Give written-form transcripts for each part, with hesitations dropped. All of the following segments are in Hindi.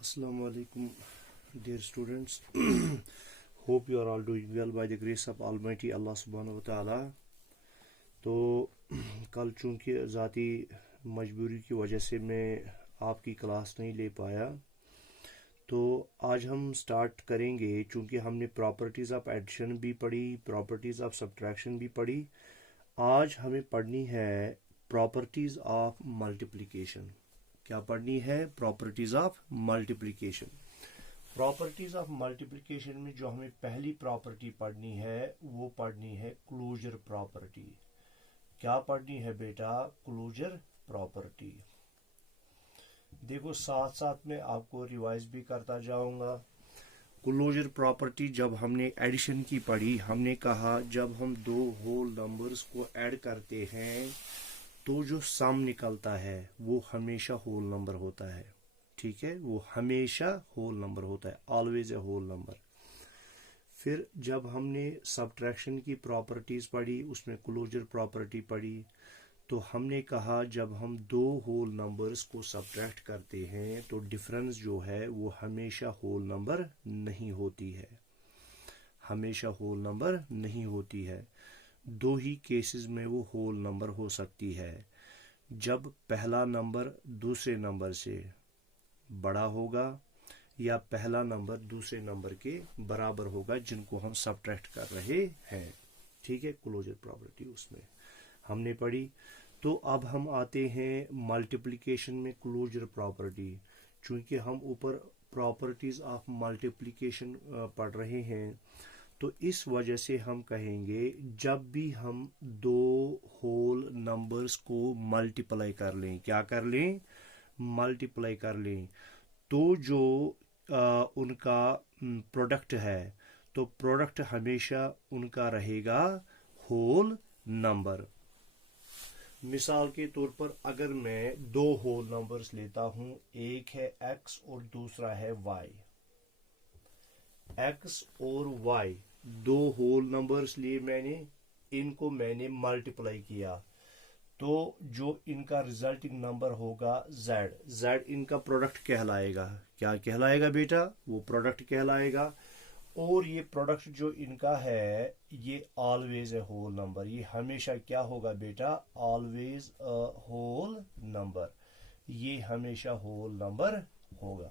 Assalamu alaikum, dear students. Hope you are all doing well by the grace of Almighty Allah subhanahu wa ta'ala. तो कल चूँकि ज़ाती मजबूरी की वजह से मैं आपकी क्लास नहीं ले पाया, तो आज हम स्टार्ट करेंगे। चूँकि हमने प्रॉपर्टीज़ ऑफ एडिशन भी पढ़ी, प्रॉपर्टीज़ ऑफ सब्ट्रैक्शन भी पढ़ी, आज हमें पढ़नी है प्रॉपर्टीज़ ऑफ मल्टीप्लिकेशन। क्या पढ़नी है? Properties of multiplication. Properties of multiplication में जो हमें पहली प्रॉपर्टी पढ़नी है वो पढ़नी है क्लोजर प्रॉपर्टी। क्या पढ़नी है बेटा? Closure property. देखो, साथ साथ में आपको रिवाइज भी करता जाऊंगा। क्लोजर प्रॉपर्टी जब हमने एडिशन की पढ़ी, हमने कहा जब हम दो होल नंबर्स को ऐड करते हैं तो जो सम निकलता है वो हमेशा होल नंबर होता है। ठीक है, वो हमेशा होल नंबर होता है, ऑलवेज ए होल नंबर। फिर जब हमने सब्ट्रैक्शन की प्रॉपर्टीज पढ़ी, उसमें क्लोजर प्रॉपर्टी पढ़ी, तो हमने कहा जब हम दो होल नंबर्स को सब्ट्रैक्ट करते हैं तो डिफरेंस जो है वो हमेशा होल नंबर नहीं होती है, हमेशा होल नंबर नहीं होती है। दो ही केसेस में वो होल नंबर हो सकती है, जब पहला नंबर दूसरे नंबर से बड़ा होगा या पहला नंबर दूसरे नंबर के बराबर होगा जिनको हम सब्ट्रैक्ट कर रहे हैं। ठीक है, क्लोजर प्रॉपर्टी उसमें हमने पढ़ी। तो अब हम आते हैं मल्टीप्लिकेशन में क्लोजर प्रॉपर्टी। चूंकि हम ऊपर प्रॉपर्टीज ऑफ मल्टीप्लिकेशन पढ़ रहे हैं, तो इस वजह से हम कहेंगे जब भी हम दो होल नंबर्स को मल्टीप्लाई कर लें, क्या कर लें? मल्टीप्लाई कर लें, तो जो उनका प्रोडक्ट है, तो प्रोडक्ट हमेशा उनका रहेगा होल नंबर। मिसाल के तौर पर अगर मैं दो होल नंबर्स लेता हूं, एक है x और दूसरा है y, x और y दो होल नंबर्स लिए मैंने, इनको मैंने मल्टीप्लाई किया, तो जो इनका रिजल्टिंग नंबर होगा z इनका प्रोडक्ट कहलाएगा। क्या कहलाएगा बेटा? वो प्रोडक्ट कहलाएगा। और ये प्रोडक्ट जो इनका है ये ऑलवेज ए होल नंबर, ये हमेशा क्या होगा बेटा? ऑलवेज अ होल नंबर, ये हमेशा होल नंबर होगा।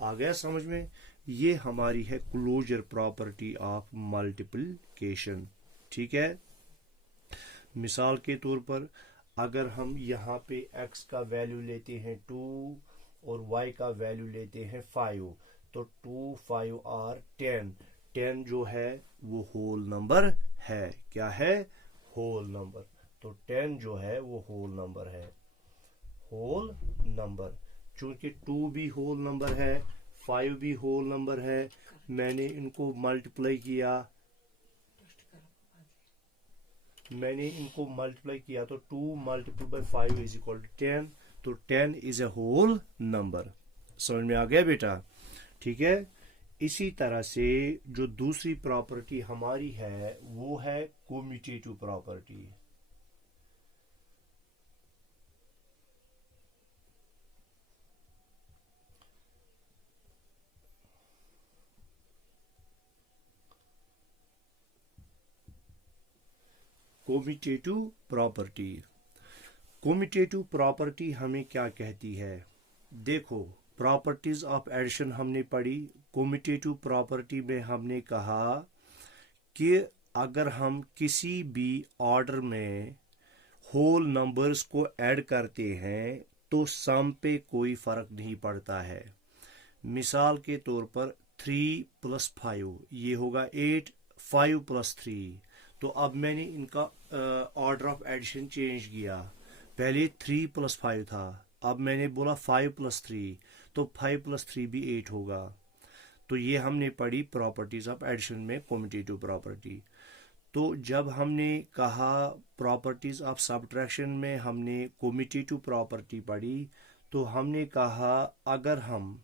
आ गया समझ में? ये हमारी है क्लोजर प्रॉपर्टी ऑफ मल्टीप्लिकेशन। ठीक है, मिसाल के तौर पर अगर हम यहाँ पे x का वैल्यू लेते हैं 2 और y का वैल्यू लेते हैं 5, तो 2 5 और 10 जो है वो होल नंबर है। क्या है? Whole number. तो 10 जो है वो होल नंबर है, होल नंबर। चूंकि 2 भी होल नंबर है, 5 भी होल नंबर है, मैंने इनको मल्टीप्लाई किया, तो 2 multiply by 5 is equal to 10, तो 10 इज ए होल नंबर। समझ में आ गया बेटा? ठीक है, इसी तरह से जो दूसरी प्रॉपर्टी हमारी है वो है कोम्यूटेटिव प्रॉपर्टी। कोम्यूटेटिव प्रॉपर्टी, कोम्यूटेटिव प्रॉपर्टी हमें क्या कहती है? देखो, प्रॉपर्टीज ऑफ एडिशन हमने पढ़ी, कोम्यूटेटिव प्रॉपर्टी में हमने कहा कि अगर हम किसी भी ऑर्डर में होल नंबर्स को ऐड करते हैं तो सम पे कोई फर्क नहीं पड़ता है। मिसाल के तौर पर 3 + 5 ये होगा 8, 5 + 3, तो अब मैंने इनका ऑर्डर ऑफ एडिशन चेंज किया। पहले 3 + 5 था, अब मैंने बोला 5 + 3, तो 5 + 3 भी 8 होगा। तो ये हमने पढ़ी प्रॉपर्टीज ऑफ एडिशन में कम्यूटेटिव प्रॉपर्टी। तो जब हमने कहा प्रॉपर्टीज ऑफ सब्ट्रैक्शन में हमने कम्यूटेटिव प्रॉपर्टी पढ़ी, तो हमने कहा अगर हम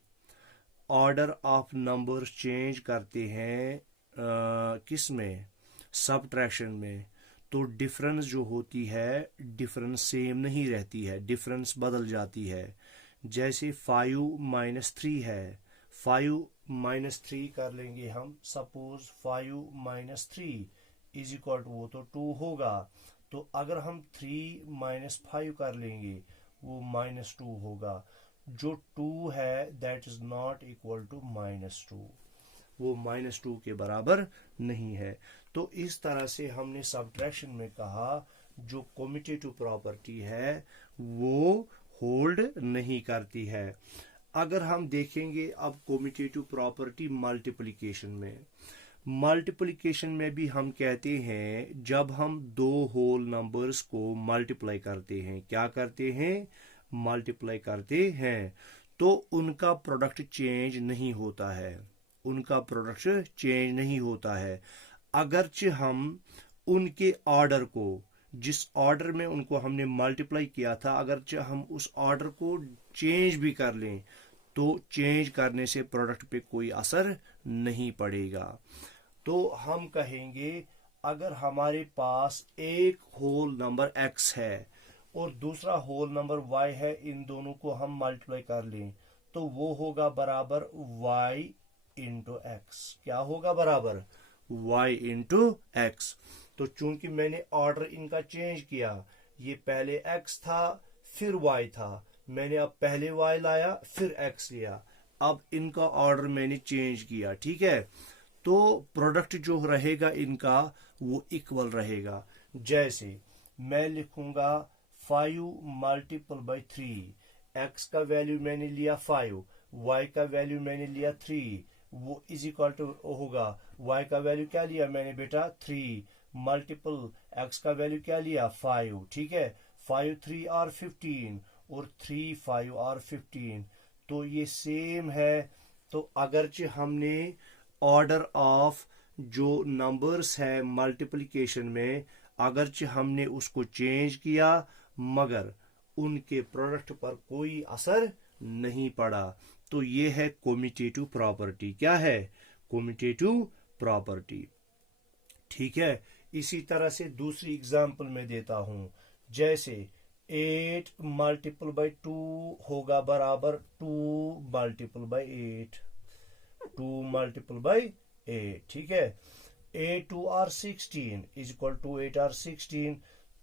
ऑर्डर ऑफ नंबर्स चेंज करते हैं किस में? सब्ट्रैक्शन में, तो डिफरेंस जो होती है, डिफरेंस सेम नहीं रहती है, डिफरेंस बदल जाती है। जैसे 5 - 3 है, 5 - 3 कर लेंगे हम। सपोज 5 - 3 इज इक्वल टू, वो तो 2 होगा। तो अगर हम 3 - 5 कर लेंगे वो -2 होगा। जो 2 है that is not equal to -2, वो -2 के बराबर नहीं है। तो इस तरह से हमने सब्ट्रैक्शन में कहा जो कम्यूटेटिव प्रॉपर्टी है वो होल्ड नहीं करती है। अगर हम देखेंगे अब कम्यूटेटिव प्रॉपर्टी मल्टीप्लिकेशन में, मल्टीप्लिकेशन में भी हम कहते हैं जब हम दो होल नंबर्स को मल्टीप्लाई करते हैं, क्या करते हैं, मल्टीप्लाई करते हैं, तो उनका प्रोडक्ट चेंज नहीं होता है, उनका प्रोडक्ट चेंज नहीं होता है। अगरचे हम उनके ऑर्डर को, जिस ऑर्डर में उनको हमने मल्टीप्लाई किया था, अगरचे हम उस ऑर्डर को चेंज भी कर लें तो चेंज करने से प्रोडक्ट पे कोई असर नहीं पड़ेगा। तो हम कहेंगे अगर हमारे पास एक होल नंबर x है और दूसरा होल नंबर y है, इन दोनों को हम मल्टीप्लाई कर लें तो वो होगा बराबर y इंटू एक्स। क्या होगा बराबर y इंटू एक्स। तो चूंकि मैंने ऑर्डर इनका चेंज किया, ये पहले x था फिर y था, मैंने अब पहले y लाया फिर x लिया, अब इनका ऑर्डर मैंने चेंज किया, ठीक है। तो प्रोडक्ट जो रहेगा इनका वो इक्वल रहेगा। जैसे मैं लिखूंगा 5 × 3, x का वैल्यू मैंने लिया 5, y का वैल्यू मैंने लिया 3, वो इज इक्वल टू होगा, y का वैल्यू क्या लिया मैंने बेटा 3, मल्टीपल x का वैल्यू क्या लिया 5, ठीक है। 5 × 3 = 15 और 3 × 5 = 15, तो ये सेम है। तो अगरचे हमने ऑर्डर ऑफ जो नंबर्स है मल्टीप्लिकेशन में, अगरचे हमने उसको चेंज किया मगर उनके प्रोडक्ट पर कोई असर नहीं पड़ा, तो ये है कम्यूटेटिव प्रॉपर्टी। क्या है, कम्यूटेटिव प्रॉपर्टी, ठीक है। इसी तरह से दूसरी एग्जांपल में देता हूं, जैसे 8 × 2 होगा बराबर 2 × 8, 2 × 8, ठीक है। 8 × 2 = 16 इज इक्वल टू 8 × 16,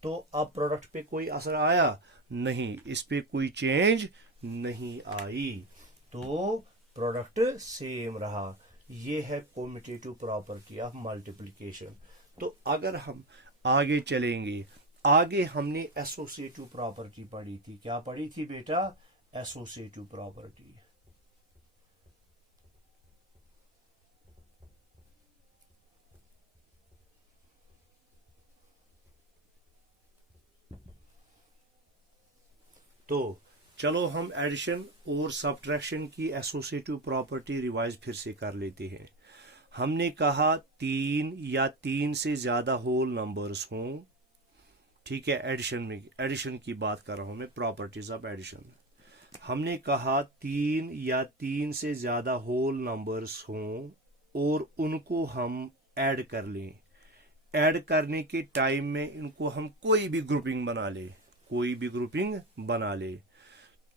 तो अब प्रोडक्ट पे कोई असर आया नहीं, इस पे कोई चेंज नहीं आई, तो प्रोडक्ट सेम रहा। ये है कम्यूटेटिव प्रॉपर्टी ऑफ मल्टीप्लिकेशन। तो अगर हम आगे चलेंगे, आगे हमने एसोसिएटिव प्रॉपर्टी पढ़ी थी। क्या पढ़ी थी बेटा, एसोसिएटिव प्रॉपर्टी। तो चलो हम एडिशन और सब्ट्रैक्शन की एसोसिएटिव प्रॉपर्टी रिवाइज फिर से कर लेते हैं। हमने कहा 3 या 3 से ज्यादा होल नंबर्स हों, ठीक है, एडिशन में, एडिशन की बात कर रहा हूं मैं, प्रॉपर्टीज ऑफ एडिशन। हमने कहा 3 या 3 से ज्यादा होल नंबर्स हों और उनको हम ऐड कर लें। ऐड करने के टाइम में इनको हम कोई भी ग्रुपिंग बना ले, कोई भी ग्रुपिंग बना ले,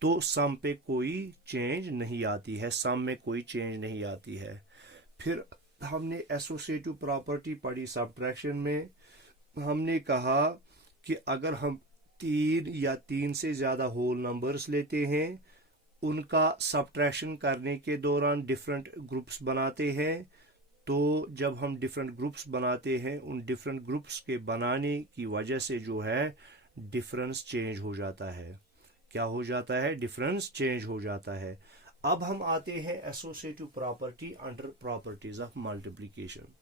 तो सम पे कोई चेंज नहीं आती है, सम में कोई चेंज नहीं आती है। फिर हमने एसोसिएटिव प्रॉपर्टी पढ़ी सब्ट्रैक्शन में। हमने कहा कि अगर हम 3 या 3 से ज्यादा होल नंबर्स लेते हैं, उनका सब्ट्रैक्शन करने के दौरान डिफरेंट ग्रुप्स बनाते हैं, तो जब हम डिफरेंट ग्रुप्स बनाते हैं, उन डिफरेंट ग्रुप्स के बनाने की वजह से जो है डिफरेंस चेंज हो जाता है। क्या हो जाता है, डिफरेंस चेंज हो जाता है। अब हम आते हैं associative property under properties of multiplication.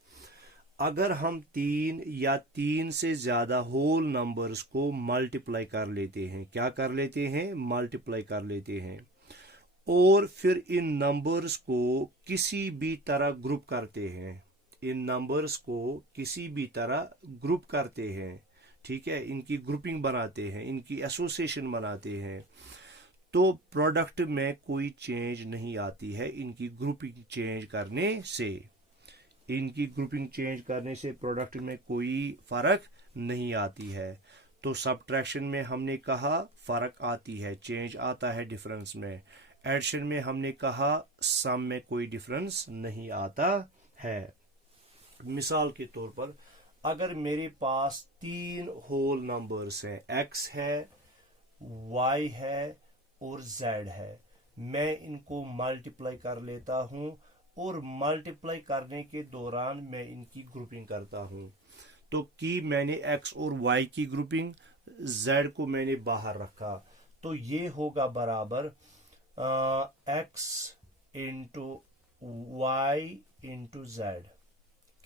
अगर हम 3 या 3 से ज्यादा होल नंबर्स को मल्टीप्लाई कर लेते हैं, क्या कर लेते हैं, मल्टीप्लाई कर लेते हैं, और फिर इन नंबर्स को किसी भी तरह ग्रुप करते हैं, इन नंबर्स को किसी भी तरह ग्रुप करते हैं, ठीक है, इनकी ग्रुपिंग बनाते हैं, इनकी एसोसिएशन बनाते हैं, तो प्रोडक्ट में कोई चेंज नहीं आती है इनकी ग्रुपिंग चेंज करने से। इनकी ग्रुपिंग चेंज करने से प्रोडक्ट में कोई फर्क नहीं आती है। तो सब्ट्रैक्शन में हमने कहा फ़र्क आती है, चेंज आता है डिफरेंस में। एडिशन में हमने कहा सम में कोई डिफरेंस नहीं आता है। मिसाल के तौर पर अगर मेरे पास 3 होल नंबर्स हैं, x है, y है और z है, मैं इनको मल्टीप्लाई कर लेता हूं और मल्टीप्लाई करने के दौरान मैं इनकी ग्रुपिंग करता हूं। तो कि मैंने x और y की ग्रुपिंग, z को मैंने बाहर रखा, तो ये होगा बराबर x into y into z.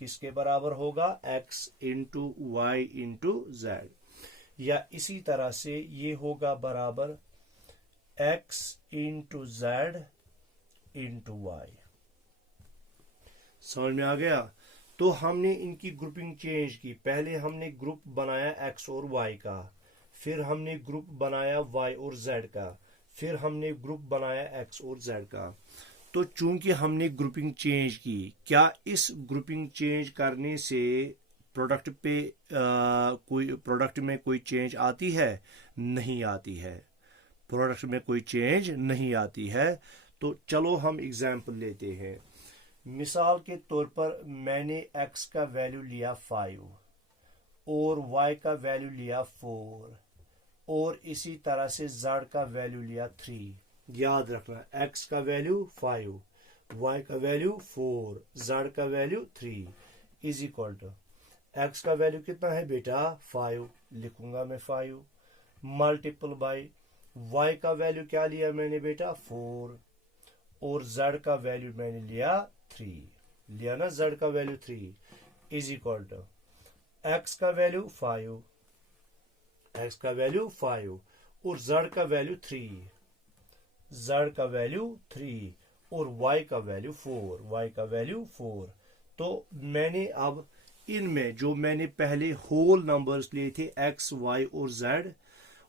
किसके बराबर होगा? x into y into z. या इसी तरह से ये होगा बराबर x into z into y. समझ में आ गया? तो हमने इनकी ग्रुपिंग चेंज की। पहले हमने ग्रुप बनाया x और y का, फिर हमने ग्रुप बनाया y और z का, फिर हमने ग्रुप बनाया x और z का। तो चूंकि हमने ग्रुपिंग चेंज की, क्या इस ग्रुपिंग चेंज करने से प्रोडक्ट पे कोई प्रोडक्ट में कोई चेंज आती है? नहीं आती है। प्रोडक्ट में कोई चेंज नहीं आती है। तो चलो हम एग्जांपल लेते हैं। मिसाल के तौर पर मैंने x का वैल्यू लिया 5 और y का वैल्यू लिया 4 और इसी तरह से z का वैल्यू लिया 3। याद रखना, x का वैल्यू 5, y का वैल्यू 4, z का value 3 is equal to x का वैल्यू कितना है बेटा? 5, लिखूंगा मैं 5 मल्टीपल बाय y का वैल्यू क्या लिया मैंने बेटा? 4 और z का वैल्यू मैंने लिया 3, लिया ना z का value 3 is equal to x का वैल्यू 5, x का वैल्यू 5 और z का वैल्यू 3, z का वैल्यू 3 और y का वैल्यू 4, y का वैल्यू 4। तो मैंने अब इनमें जो मैंने पहले होल नंबर्स लिए थे x, y और z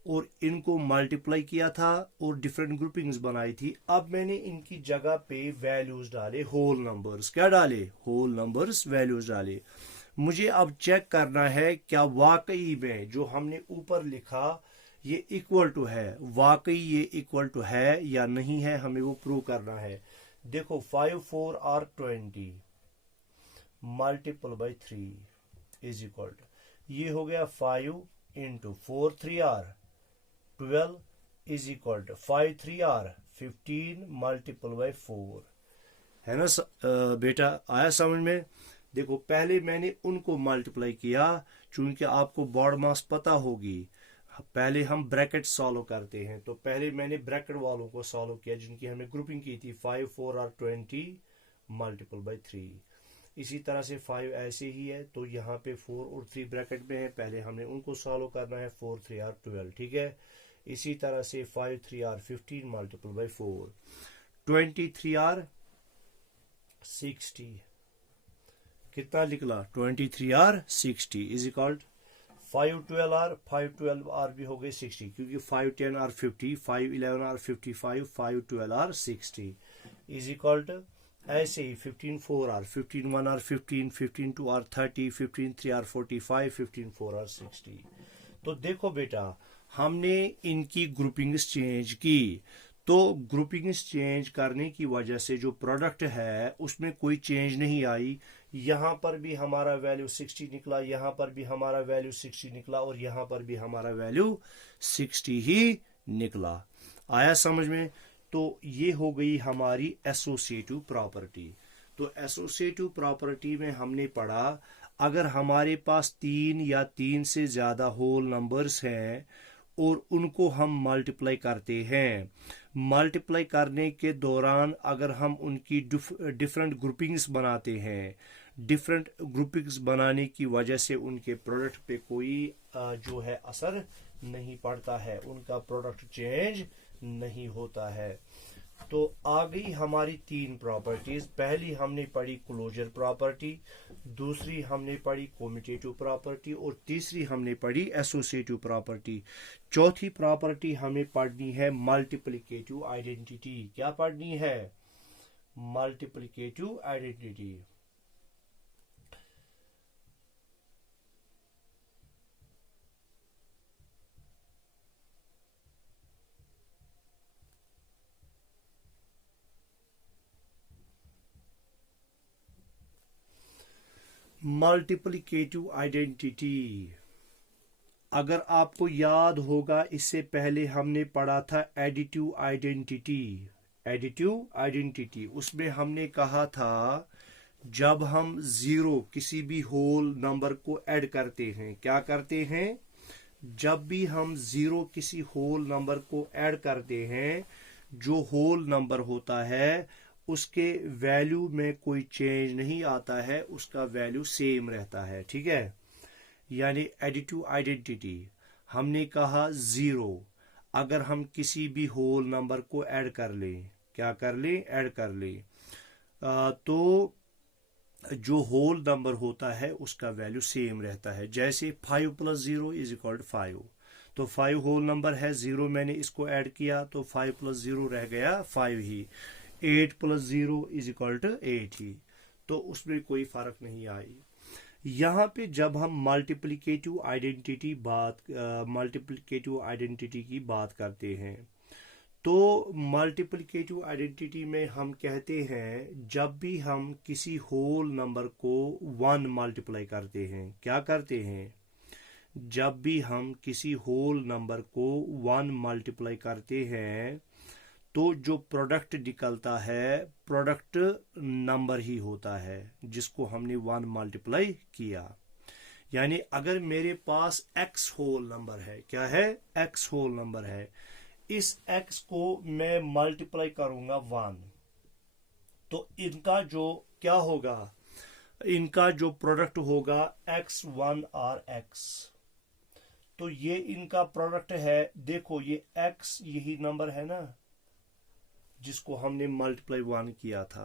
और इनको मल्टीप्लाई किया था और डिफरेंट ग्रुपिंग्स बनाई थी, अब मैंने इनकी जगह पे वैल्यूज डाले, होल नंबर्स। क्या डाले? होल नंबर्स वैल्यूज डाले। मुझे अब चेक करना है क्या वाकई में जो हमने ऊपर लिखा ये इक्वल टू है, वाकई ये इक्वल टू है या नहीं है, हमें वो प्रूव करना है। देखो 5 4 are 20 multiple by 3 is equal to, ये हो गया 5 into 4 3 are 12 is equal to 5 3 are 15 multiple by 4। है ना बेटा? आया समझ में? देखो पहले मैंने उनको मल्टीप्लाई किया, चूंकि आपको बॉड मास पता होगी, पहले हम ब्रैकेट सॉल्व करते हैं। तो पहले मैंने ब्रैकेट वालों को सॉल्व किया जिनकी हमने ग्रुपिंग की थी 5 4 और 20 मल्टीपल बाई 3। इसी तरह से 5 ऐसे ही है, तो यहाँ पे 4 और 3 ब्रैकेट में है, पहले हमने उनको सॉल्व करना है। 4 3 आर 12, ठीक है। इसी तरह से 5 3 आर 15 मल्टीपल बाई 4, 23 आर 60, कितना निकला? 23 are 60 is equal 5 12 are 5 12 are भी हो गए 60, क्योंकि 5 10 are 50, 5 11 are 55, 5 12 are 60 is equal to ऐसे ही 15 4 are 15 1 are 15, 15 2 are 30, 15 3 are 45, 15 4 are 60। तो देखो बेटा हमने इनकी ग्रुपिंग्स चेंज की, तो ग्रुपिंग्स चेंज करने की वजह से जो प्रोडक्ट है उसमें कोई चेंज नहीं आई। यहाँ पर भी हमारा वैल्यू 60 निकला, यहाँ पर भी हमारा वैल्यू 60 निकला और यहाँ पर भी हमारा वैल्यू 60 ही निकला। आया समझ में? तो ये हो गई हमारी एसोसिएटिव प्रॉपर्टी। तो एसोसिएटिव प्रॉपर्टी में हमने पढ़ा अगर हमारे पास 3 या 3 से ज्यादा होल नंबर्स हैं और उनको हम मल्टीप्लाई करते हैं, मल्टीप्लाई करने के दौरान अगर हम उनकी डिफरेंट ग्रुपिंग्स बनाते हैं, डिफरेंट ग्रुपिंग्स बनाने की वजह से उनके प्रोडक्ट पे कोई जो है असर नहीं पड़ता है, उनका प्रोडक्ट चेंज नहीं होता है। तो आ गई हमारी 3 प्रॉपर्टीज। पहली हमने पढ़ी क्लोजर प्रॉपर्टी, दूसरी हमने पढ़ी कम्यूटेटिव प्रॉपर्टी और तीसरी हमने पढ़ी एसोसिएटिव प्रॉपर्टी। चौथी प्रॉपर्टी हमें पढ़नी है मल्टीप्लिकेटिव आइडेंटिटी। क्या पढ़नी है? Multiplicative identity. Multiplicative identity. अगर आपको याद होगा इससे पहले हमने पढ़ा था एडिटिव आइडेंटिटी। एडिटिव आइडेंटिटी उसमें हमने कहा था जब हम जीरो किसी भी होल नंबर को ऐड करते हैं, क्या करते हैं, जब भी हम जीरो किसी होल नंबर को ऐड करते हैं, जो होल नंबर होता है उसके वैल्यू में कोई चेंज नहीं आता है, उसका वैल्यू सेम रहता है। ठीक है, यानी एडिटिव आइडेंटिटी हमने कहा जीरो अगर हम किसी भी होल नंबर को ऐड कर लें, क्या कर लें, ऐड कर लें, तो जो होल नंबर होता है उसका वैल्यू सेम रहता है। जैसे 5 + 0 = 5, तो 5 होल नंबर है, 0 मैंने इसको ऐड किया तो 5 + 0 रह गया 5 ही। 8 + 0 = 8 ही, तो उसमें कोई फर्क नहीं आई। यहाँ पे जब हम मल्टीप्लिकेटिव आइडेंटिटी की बात करते हैं, तो मल्टीप्लिकेटिव आइडेंटिटी में हम कहते हैं जब भी हम किसी होल नंबर को 1 मल्टीप्लाई करते हैं, क्या करते हैं, जब भी हम किसी होल नंबर को 1 मल्टीप्लाई करते हैं तो जो प्रोडक्ट निकलता है प्रोडक्ट नंबर ही होता है जिसको हमने 1 मल्टीप्लाई किया। यानी अगर मेरे पास x होल नंबर है, क्या है, x होल नंबर है, इस x को मैं मल्टीप्लाई करूंगा 1, तो इनका जो क्या होगा, इनका जो प्रोडक्ट होगा x1 और x, तो ये इनका प्रोडक्ट है। देखो ये x यही नंबर है ना जिसको हमने मल्टीप्लाई 1 किया था,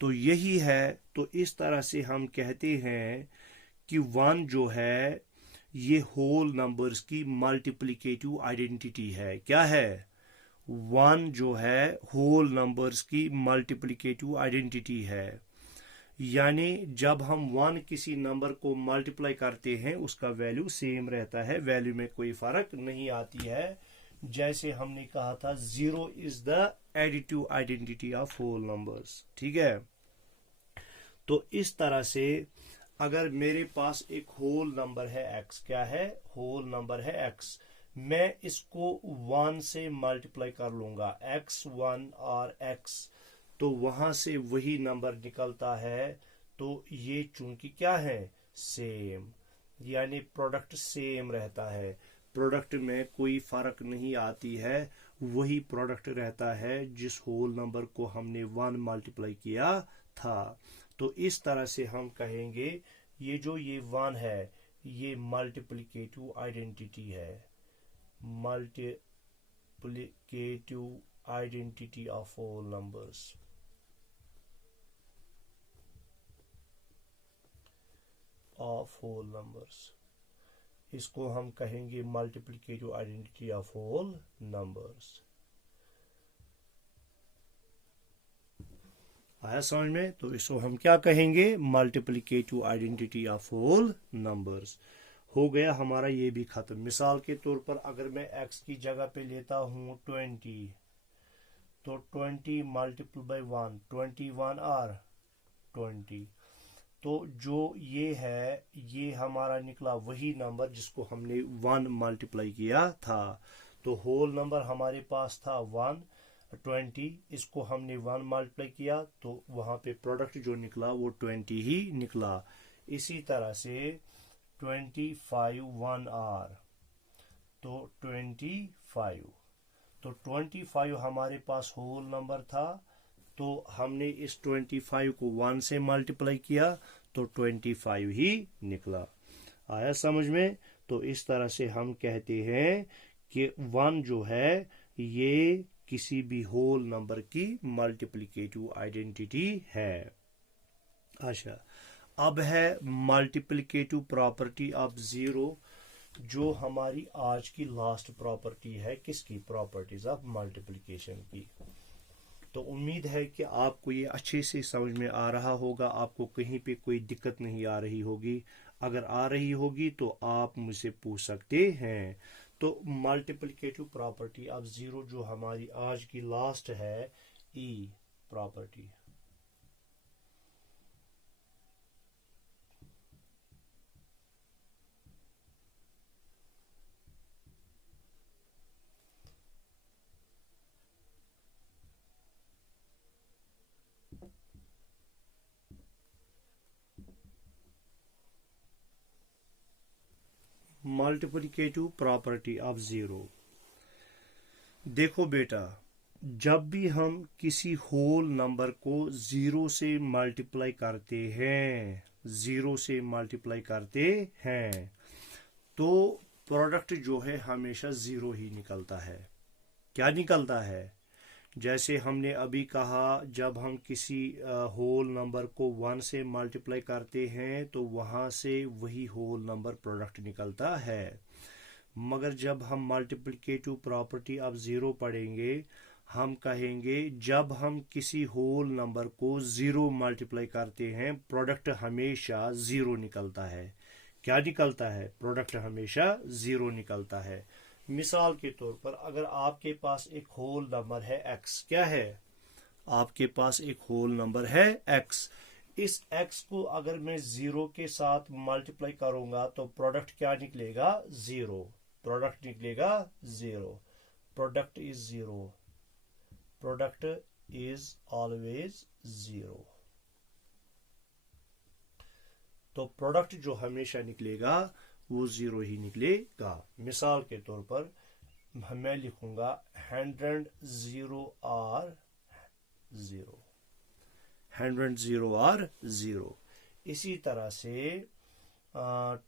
तो यही है। तो इस तरह से हम कहते हैं कि 1 जो है ये होल नंबर्स की मल्टीप्लिकेटिव आइडेंटिटी है। क्या है, 1 जो है होल नंबर्स की मल्टीप्लिकेटिव आइडेंटिटी है। यानी जब हम 1 किसी नंबर को मल्टीप्लाई करते हैं उसका वैल्यू सेम रहता है, वैल्यू में कोई फर्क नहीं आती है। जैसे हमने कहा था 0 is the additive identity of whole numbers. ठीक है, तो इस तरह से अगर मेरे पास एक होल नंबर है x, क्या है, होल नंबर है x, मैं इसको 1 से मल्टीप्लाई कर लूंगा, x1 और x, तो वहां से वही नंबर निकलता है। तो ये चूंकि क्या है, सेम, यानी प्रोडक्ट सेम रहता है, प्रोडक्ट में कोई फर्क नहीं आती है, वही प्रोडक्ट रहता है जिस होल नंबर को हमने 1 मल्टीप्लाई किया था। तो इस तरह से हम कहेंगे ये जो ये 1 है ये मल्टीप्लिकेटिव आइडेंटिटी है, multiplicative identity of whole numbers. Of whole numbers, इसको हम कहेंगे multiplicative identity of whole numbers. आया समझ में? तो इसको हम क्या कहेंगे, multiplicative identity of whole numbers. हो गया हमारा ये भी खत्म। मिसाल के तौर पर अगर मैं x की जगह पे लेता हूँ 20, तो 20 मल्टीप्लाई बाई 1, 21 और 20, तो जो ये है ये हमारा निकला वही नंबर जिसको हमने 1 मल्टीप्लाई किया था। तो होल नंबर हमारे पास था 120, इसको हमने 1 मल्टीप्लाई किया तो वहां पे प्रोडक्ट जो निकला वो 20 ही निकला। इसी तरह से 25 1 आर, तो 25, तो 25 हमारे पास होल नंबर था, तो हमने इस 25 को 1 से मल्टीप्लाई किया तो 25 ही निकला। आया समझ में? तो इस तरह से हम कहते हैं कि 1 जो है ये किसी भी होल नंबर की मल्टीप्लिकेटिव आइडेंटिटी है। अच्छा, अब है मल्टीप्लिकेटिव प्रॉपर्टी ऑफ 0, जो हमारी आज की लास्ट प्रॉपर्टी है। किसकी? प्रॉपर्टीज ऑफ मल्टीप्लिकेशन की। तो उम्मीद है कि आपको ये अच्छे से समझ में आ रहा होगा, आपको कहीं पे कोई दिक्कत नहीं आ रही होगी। अगर आ रही होगी तो आप मुझसे पूछ सकते हैं। तो मल्टीप्लिकेटिव प्रॉपर्टी ऑफ 0 जो हमारी आज की लास्ट है, ई property. Multiplicative property of zero. देखो बेटा, जब भी हम किसी होल नंबर को जीरो से मल्टीप्लाई करते हैं, जीरो से मल्टीप्लाई करते हैं, तो प्रोडक्ट जो है हमेशा जीरो ही निकलता है। क्या निकलता है? जैसे हमने अभी कहा, जब हम किसी होल नंबर को 1 से मल्टीप्लाई करते हैं तो वहां से वही होल नंबर प्रोडक्ट निकलता है। मगर जब हम मल्टीप्लिकेटिव प्रॉपर्टी ऑफ जीरो पढ़ेंगे, हम कहेंगे जब हम किसी होल नंबर को जीरो मल्टीप्लाई करते हैं, प्रोडक्ट हमेशा जीरो निकलता है। क्या निकलता है? प्रोडक्ट हमेशा जीरो निकलता है। मिसाल के तौर पर, अगर आपके पास एक होल नंबर है x, क्या है? आपके पास एक होल नंबर है x। इस x को अगर मैं जीरो के साथ मल्टीप्लाई करूंगा तो प्रोडक्ट क्या निकलेगा? जीरो। प्रोडक्ट निकलेगा zero. Product is zero. Product is always zero. तो प्रोडक्ट जो हमेशा निकलेगा वो जीरो ही निकलेगा। मिसाल के तौर पर मैं लिखूंगा 100 0 आर 0, 100 0 आर 0। इसी तरह से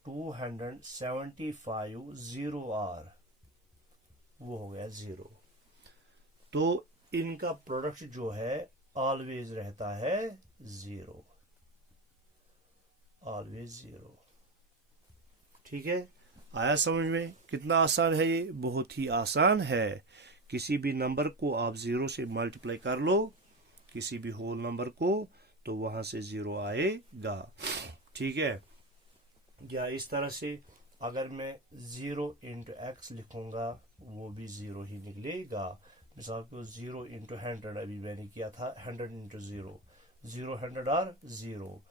275 0 आर, वो हो गया जीरो। तो इनका प्रोडक्ट जो है ऑलवेज रहता है जीरो, ऑलवेज जीरो। ठीक है, आया समझ में? कितना आसान है ये? बहुत ही आसान है। किसी भी नंबर को आप जीरो से मल्टीप्लाई कर लो, किसी भी होल नंबर को, तो वहां से जीरो आएगा। ठीक है, या इस तरह से अगर मैं 0 इंटू एक्स लिखूंगा वो भी जीरो ही निकलेगा। मिसाल को 0 इंटू 100 अभी मैंने किया था, 100 इंटू 0, 0 100 आर 0,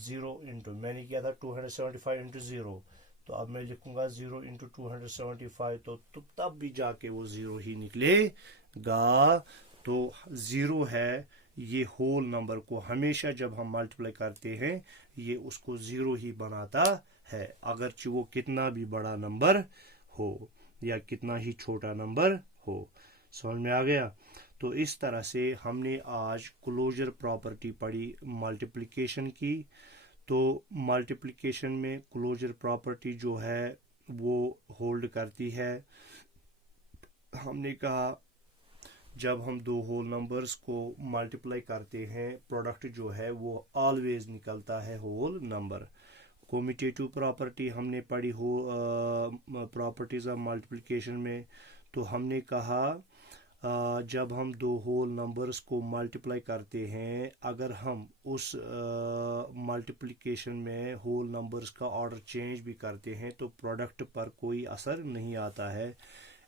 0 इंटू मैंने किया था 275 इंटू 0, तो अब मैं लिखूंगा 0 इंटू 275, तो तब भी जाके वो जीरो ही निकलेगा। तो जीरो है, ये होल नंबर को हमेशा जब हम मल्टीप्लाई करते हैं ये उसको जीरो ही बनाता है, अगरचे वो कितना भी बड़ा नंबर हो या कितना ही छोटा नंबर हो। समझ में आ गया? तो इस तरह से हमने आज क्लोजर प्रॉपर्टी पढ़ी मल्टीप्लिकेशन की। तो मल्टीप्लिकेशन में क्लोजर प्रॉपर्टी जो है वो होल्ड करती है। हमने कहा जब हम दो होल नंबर्स को मल्टीप्लाई करते हैं, प्रोडक्ट जो है वो ऑलवेज निकलता है होल नंबर। कम्यूटेटिव प्रॉपर्टी हमने पढ़ी हो प्रॉपर्टीज ऑफ मल्टीप्लिकेशन में, तो हमने कहा जब हम दो होल नंबर्स को मल्टीप्लाई करते हैं, अगर हम उस मल्टीप्लिकेशन में होल नंबर्स का ऑर्डर चेंज भी करते हैं तो प्रोडक्ट पर कोई असर नहीं आता है।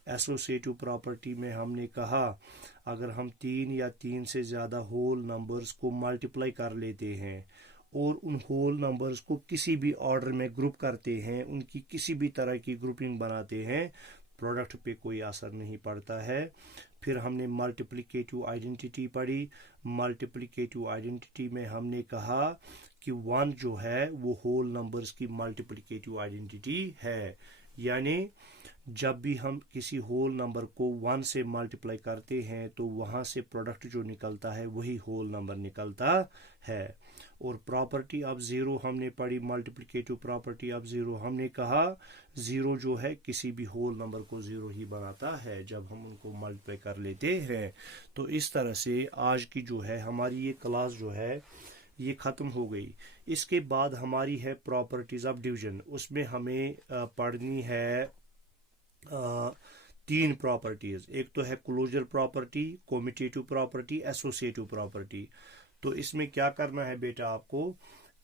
एसोसिएटिव प्रॉपर्टी में हमने कहा अगर हम 3 या 3 से ज़्यादा होल नंबर्स को मल्टीप्लाई कर लेते हैं और उन होल नंबर्स को किसी भी ऑर्डर में ग्रुप करते हैं, उनकी किसी भी तरह की ग्रुपिंग बनाते हैं, प्रोडक्ट पे कोई असर नहीं पड़ता है। फिर हमने मल्टीप्लिकेटिव आइडेंटिटी पढ़ी। मल्टीप्लिकेटिव आइडेंटिटी में हमने कहा कि 1 जो है वो होल नंबर्स की मल्टीप्लिकेटिव आइडेंटिटी है, यानी जब भी हम किसी होल नंबर को 1 से मल्टीप्लाई करते हैं तो वहां से प्रोडक्ट जो निकलता है वही होल नंबर निकलता है। और प्रॉपर्टी ऑफ जीरो हमने पढ़ी, मल्टीप्लिकेटिव प्रॉपर्टी ऑफ जीरो। हमने कहा जीरो जो है किसी भी होल नंबर को जीरो ही बनाता है जब हम उनको मल्टीप्लाई कर लेते हैं। तो इस तरह से आज की जो है हमारी ये क्लास जो है ये ख़त्म हो गई। इसके बाद हमारी है प्रॉपर्टीज ऑफ डिवीजन। उसमें हमें पढ़नी है 3 प्रॉपर्टीज। एक तो है closure property, commutative property, associative property. तो इसमें क्या करना है बेटा आपको,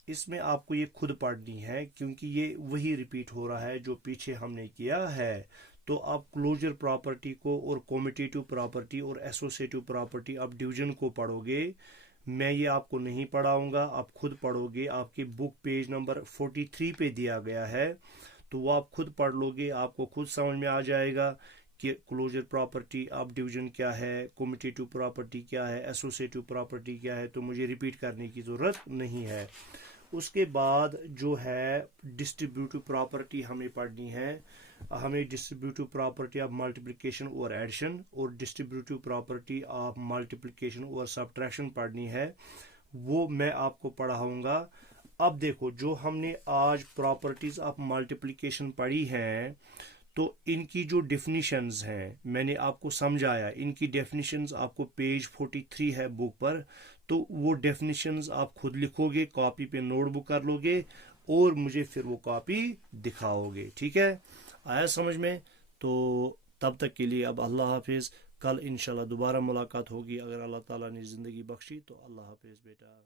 इसमें आपको ये खुद पढ़नी है क्योंकि ये वही रिपीट हो रहा है जो पीछे हमने किया है। तो आप क्लोजर प्रॉपर्टी को और कम्यूटेटिव प्रॉपर्टी और एसोसिएटिव प्रॉपर्टी आप डिवीजन को पढ़ोगे। मैं ये आपको नहीं पढ़ाऊंगा, आप खुद पढ़ोगे। आपकी बुक पेज नंबर 43 पे दिया गया है, तो वो आप खुद पढ़ लोगे, आपको खुद समझ में आ जाएगा कि क्लोजर प्रॉपर्टी ऑफ डिवीजन क्या है, कम्यूटेटिव प्रॉपर्टी क्या है, एसोसिएटिव प्रॉपर्टी क्या है। तो मुझे रिपीट करने की ज़रूरत नहीं है। उसके बाद जो है डिस्ट्रीब्यूटिव प्रॉपर्टी हमें पढ़नी है। हमें डिस्ट्रीब्यूटिव प्रॉपर्टी ऑफ मल्टीप्लिकेशन और एडिशन और डिस्ट्रीब्यूटिव प्रॉपर्टी ऑफ मल्टीप्लिकेशन और सब्ट्रैक्शन पढ़नी है, वो मैं आपको पढ़ाऊंगा। अब देखो, जो हमने आज प्रॉपर्टीज ऑफ मल्टीप्लिकेशन पढ़ी हैं, तो इनकी जो डेफिनिशंस हैं मैंने आपको समझाया। इनकी डेफिनिशंस आपको पेज 43 है बुक पर, तो वो डेफिनिशंस आप खुद लिखोगे, कॉपी पे नोटबुक कर लोगे और मुझे फिर वो कॉपी दिखाओगे। ठीक है, आया समझ में? तो तब तक के लिए अब अल्लाह हाफिज़। कल इंशाल्लाह दोबारा मुलाकात होगी, अगर अल्लाह ताला ने ज़िंदगी बख्शी तो। अल्लाह हाफिज़ बेटा।